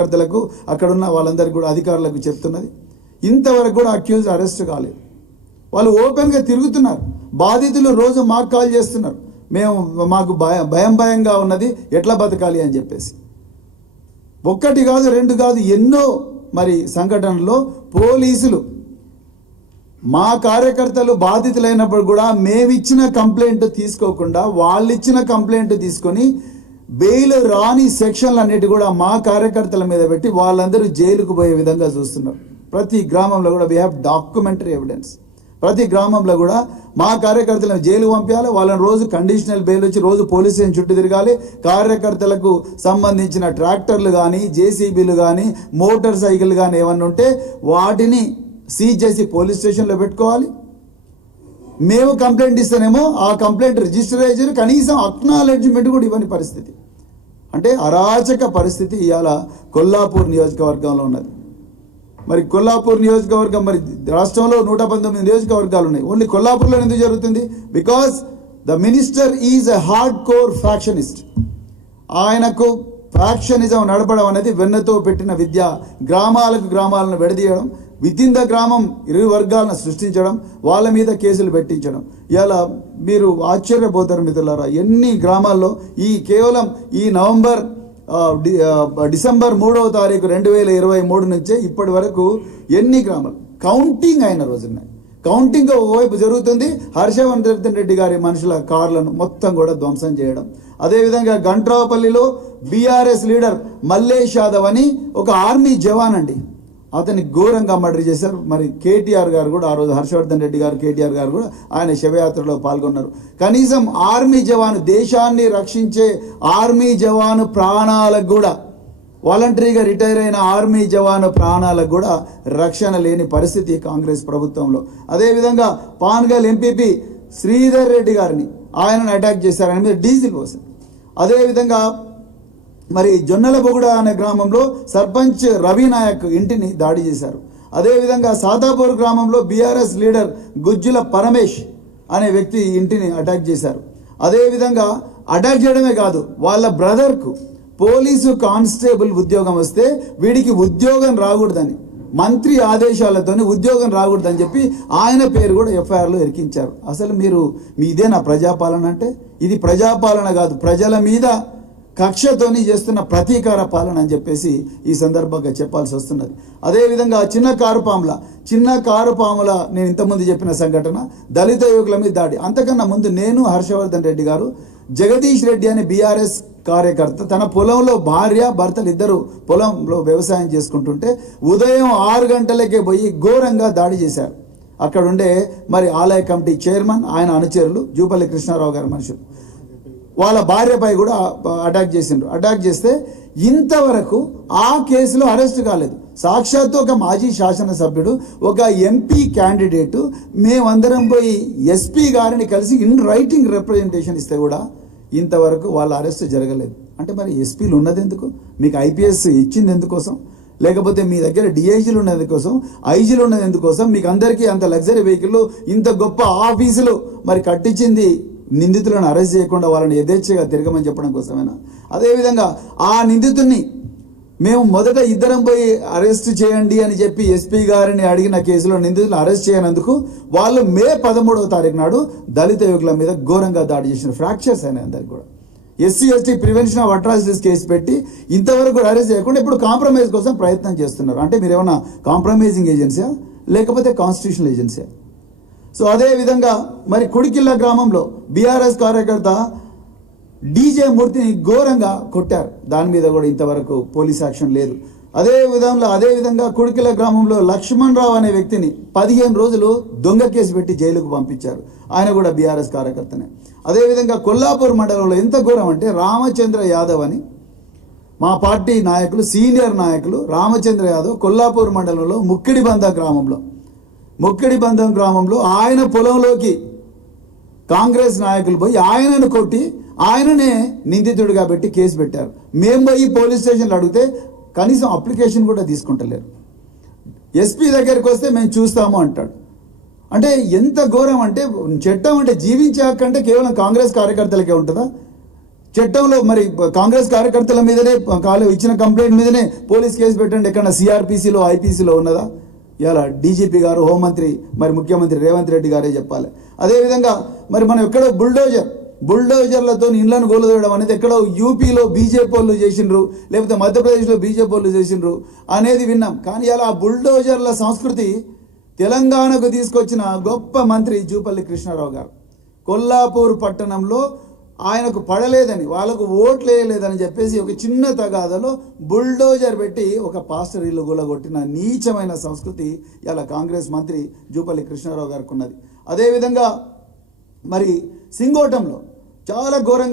కార్యకర్తలకు అక్కడున్న వాళ్ళందరికీ కూడా అధికారులకు చెప్తున్నది, ఇంతవరకు కూడా అక్యూజ్ అరెస్ట్ కాలేదు. వాళ్ళు ఓపెన్గా తిరుగుతున్నారు. బాధితులు రోజు మాకు కాల్ చేస్తున్నారు, మాకు భయంగా ఉన్నది, ఎట్లా బతకాలి అని చెప్పేసి. ఒక్కటి కాదు, రెండు కాదు, ఎన్నో మరి సంఘటనలో పోలీసులు మా కార్యకర్తలు బాధితులైనప్పుడు కూడా మేమిచ్చిన కంప్లైంట్ తీసుకోకుండా వాళ్ళు ఇచ్చిన కంప్లైంట్ తీసుకొని బెయిల్ రాని సెక్షన్లు అన్నిటి కూడా మా కార్యకర్తల మీద పెట్టి వాళ్ళందరూ జైలుకు పోయే విధంగా చూస్తున్నారు. ప్రతి గ్రామంలో కూడా వీ హ్యావ్ డాక్యుమెంటరీ ఎవిడెన్స్. ప్రతి గ్రామంలో కూడా మా కార్యకర్తలను జైలు పంపించాలి, వాళ్ళని రోజు కండిషనల్ బెయిల్ వచ్చి రోజు పోలీస్ స్టేషన్ చుట్టూ తిరగాలి. కార్యకర్తలకు సంబంధించిన ట్రాక్టర్లు కానీ జేసీబీలు కానీ మోటార్ సైకిల్ కానీ ఏమన్నా ఉంటే వాటిని సీజ్ చేసి పోలీస్ స్టేషన్లో పెట్టుకోవాలి. మేము కంప్లైంట్ ఇస్తేనేమో ఆ కంప్లైంట్ రిజిస్టర్ అయ్యి కనీసం అక్నాలెడ్జ్మెంట్ కూడా ఇవ్వని పరిస్థితి. అంటే అరాచక పరిస్థితి ఇవాళ కొల్లాపూర్ నియోజకవర్గంలో ఉన్నది. మరి కొల్లాపూర్ నియోజకవర్గం, మరి రాష్ట్రంలో 119 నియోజకవర్గాలు ఉన్నాయి, ఓన్లీ కొల్లాపూర్లో ఎందుకు జరుగుతుంది? Because the minister is a hard core factionist. ఆయనకు ఫ్యాక్షనిజం నడపడం అనేది వెన్నతో పెట్టిన విద్య. గ్రామాలను విడదీయడం, వితిన్ ద గ్రామం ఇరు వర్గాలను సృష్టించడం, వాళ్ళ మీద కేసులు పెట్టించడం. ఇలా మీరు ఆశ్చర్యపోతారు మిత్రులారా, ఎన్ని గ్రామాల్లో కేవలం ఈ డిసెంబర్ 3వ తారీఖు 2023 నుంచే ఇప్పటి వరకు ఎన్ని గ్రామాలు కౌంటింగ్ అయిన రోజున్నాయి. కౌంటింగ్ ఓవైపు జరుగుతుంది, హర్షవర్ధన్ రెడ్డి గారి మనుషుల కార్లను మొత్తం కూడా ధ్వంసం చేయడం. అదేవిధంగా గంట్రావపల్లిలో బీఆర్ఎస్ లీడర్ మల్లేష్ యాదవ్ అని ఒక ఆర్మీ జవాన్ అండి, అతన్ని ఘోరంగా మర్డర్ చేశారు. మరి కేటీఆర్ గారు కూడా ఆ రోజు హర్షవర్ధన్ రెడ్డి గారు, కేటీఆర్ గారు కూడా ఆయన శవయాత్రలో పాల్గొన్నారు. కనీసం ఆర్మీ జవాను, దేశాన్ని రక్షించే ఆర్మీ జవాను ప్రాణాలకు కూడా, వాలంటరీగా రిటైర్ అయిన ఆర్మీ జవాను ప్రాణాలకు కూడా రక్షణ లేని పరిస్థితి కాంగ్రెస్ ప్రభుత్వంలో. అదేవిధంగా పాన్గల్ ఎంపీపీ శ్రీధర్ రెడ్డి గారిని ఆయనను అటాక్ చేశారు, ఆయన మీద డీజిల్ పోసారు. అదేవిధంగా మరి జొన్నలబొగుడ అనే గ్రామంలో సర్పంచ్ రవి నాయక్ ఇంటిని దాడి చేశారు. అదేవిధంగా సాదాపూర్ గ్రామంలో బీఆర్ఎస్ లీడర్ గుజ్జుల పరమేష్ అనే వ్యక్తి ఇంటిని అటాక్ చేశారు. అదేవిధంగా అటాక్ చేయడమే కాదు, వాళ్ళ బ్రదర్కు పోలీసు కానిస్టేబుల్ ఉద్యోగం వస్తే వీడికి ఉద్యోగం రాకూడదని, మంత్రి ఆదేశాలతోని ఉద్యోగం రాకూడదని చెప్పి ఆయన పేరు కూడా ఎఫ్ఐఆర్లో ఇరికించారు. అసలు మీదేనా ప్రజాపాలన అంటే? ఇది ప్రజాపాలన కాదు, ప్రజల మీద కక్షతోని చేస్తున్న ప్రతీకార పాలన అని చెప్పేసి ఈ సందర్భంగా చెప్పాల్సి వస్తున్నది. అదేవిధంగా చిన్న కారుపాముల నేను ఇంతకుముందు చెప్పిన సంఘటన, దళిత యువకుల మీద దాడి. అంతకన్నా ముందు నేను, హర్షవర్ధన్ రెడ్డి గారు, జగదీష్ రెడ్డి అనే బీఆర్ఎస్ కార్యకర్త తన పొలంలో భార్య భర్తలు ఇద్దరు పొలంలో వ్యవసాయం చేసుకుంటుంటే ఉదయం 6 గంటలకే పోయి ఘోరంగా దాడి చేశారు. అక్కడుండే మరి ఆలయ కమిటీ చైర్మన్, ఆయన అనుచరులు, జూపల్లి కృష్ణారావు గారి మనుషులు వాళ్ళ భార్యపై కూడా అటాక్ చేసిండ్రు. అటాక్ చేస్తే ఇంతవరకు ఆ కేసులో అరెస్ట్ కాలేదు. సాక్షాత్తు ఒక మాజీ శాసనసభ్యుడు, ఒక ఎంపీ క్యాండిడేటు, మేమందరం పోయి ఎస్పీ గారిని కలిసి ఇన్ రైటింగ్ రిప్రజెంటేషన్ ఇస్తే కూడా ఇంతవరకు వాళ్ళ అరెస్ట్ జరగలేదు. అంటే మరి ఎస్పీలు ఉన్నది ఎందుకు? మీకు ఐపీఎస్ ఇచ్చింది ఎందుకోసం? లేకపోతే మీ దగ్గర డిఐజీలు ఉన్నది ఎందుకోసం? ఐజీలు ఉన్నది ఎందుకోసం? మీకు అందరికీ అంత లగ్జరీ వెహికల్, ఇంత గొప్ప ఆఫీసులు మరి కట్టించింది నిందితులను అరెస్ట్ చేయకుండా వాళ్ళని యథేచ్ఛగా తిరగమని చెప్పడం కోసమేనా? అదేవిధంగా ఆ నిందితుడిని మేము మొదట ఇద్దరం పోయి అరెస్ట్ చేయండి అని చెప్పి ఎస్పీ గారిని అడిగిన కేసులో నిందితులు అరెస్ట్ చేయనందుకు వాళ్ళు మే 13వ తారీఖు నాడు దళిత యువకుల మీద ఘోరంగా దాడి చేసిన, ఫ్రాక్చర్స్ అయినాయి అందరికి కూడా. SC/ST prevention of atrocities case పెట్టి ఇంతవరకు కూడా అరెస్ట్ చేయకుండా ఇప్పుడు కాంప్రమైజ్ కోసం ప్రయత్నం చేస్తున్నారు. అంటే మీరు ఏమన్నా కాంప్రమైజింగ్ ఏజెన్సీయా లేకపోతే కాన్స్టిట్యూషనల్ ఏజెన్సీయా? సో అదేవిధంగా మరి కుడికిల్ల గ్రామంలో బీఆర్ఎస్ కార్యకర్త డీజే మూర్తిని ఘోరంగా కొట్టారు. దాని మీద కూడా ఇంతవరకు పోలీస్ యాక్షన్ లేదు. అదేవిధంగా కుడికిల్ల గ్రామంలో లక్ష్మణ్ రావు అనే వ్యక్తిని 15 రోజులు దొంగ కేసు పెట్టి జైలుకు పంపించారు. ఆయన కూడా బీఆర్ఎస్ కార్యకర్తనే. అదేవిధంగా కొల్లాపూర్ మండలంలో ఎంత ఘోరం అంటే రామచంద్ర యాదవ్ అని మా పార్టీ నాయకులు, సీనియర్ నాయకులు రామచంద్ర యాదవ్ కొల్లాపూర్ మండలంలో ముక్కిడిబంధం గ్రామంలో ఆయన పొలంలోకి కాంగ్రెస్ నాయకులు పోయి ఆయనను కొట్టి ఆయననే నిందితుడిగా పెట్టి కేసు పెట్టారు. మేము పోయి పోలీస్ స్టేషన్లో అడిగితే కనీసం అప్లికేషన్ కూడా తీసుకుంటలేరు. ఎస్పీ దగ్గరికి వస్తే మేము చూస్తాము అంటాడు. అంటే ఎంత ఘోరం అంటే, చట్టం అంటే జీవించే హక్కు అంటే కేవలం కాంగ్రెస్ కార్యకర్తలకే ఉంటుందా? చట్టంలో మరి కాంగ్రెస్ కార్యకర్తల మీదనే ఇచ్చిన కంప్లైంట్ మీదనే పోలీస్ కేసు పెట్టండి. ఎక్కడ సిఆర్పిసిలో ఐపీసీలో ఉన్నదా? ఇలా డీజీపీ గారు, హోంమంత్రి, మరి ముఖ్యమంత్రి రేవంత్ రెడ్డి గారే చెప్పాలి. అదేవిధంగా మరి మనం ఎక్కడో బుల్డోజర్లతో ఇండ్లను గోలదోయడం అనేది ఎక్కడో యూపీలో బీజేపీ వాళ్ళు చేసిండ్రు, లేకపోతే మధ్యప్రదేశ్లో బీజేపీ వాళ్ళు చేసిండ్రు అనేది విన్నాం. కానీ ఇలా ఆ బుల్డోజర్ల సంస్కృతి తెలంగాణకు తీసుకొచ్చిన గొప్ప మంత్రి జూపల్లి కృష్ణారావు గారు. కొల్లాపూర్ పట్టణంలో ఆయనకు పడలేదని, వాళ్ళకు ఓట్లు వేయలేదని చెప్పేసి ఒక చిన్న తగాదలో బుల్డోజర్ పెట్టి ఒక పాస్టర్ ఇల్లు గులగొట్టిన నీచమైన సంస్కృతి ఇలా కాంగ్రెస్ మంత్రి జూపల్లి కృష్ణారావు గారికి ఉన్నది. అదేవిధంగా మరి సింగోటంలో చాలా ఘోరంగా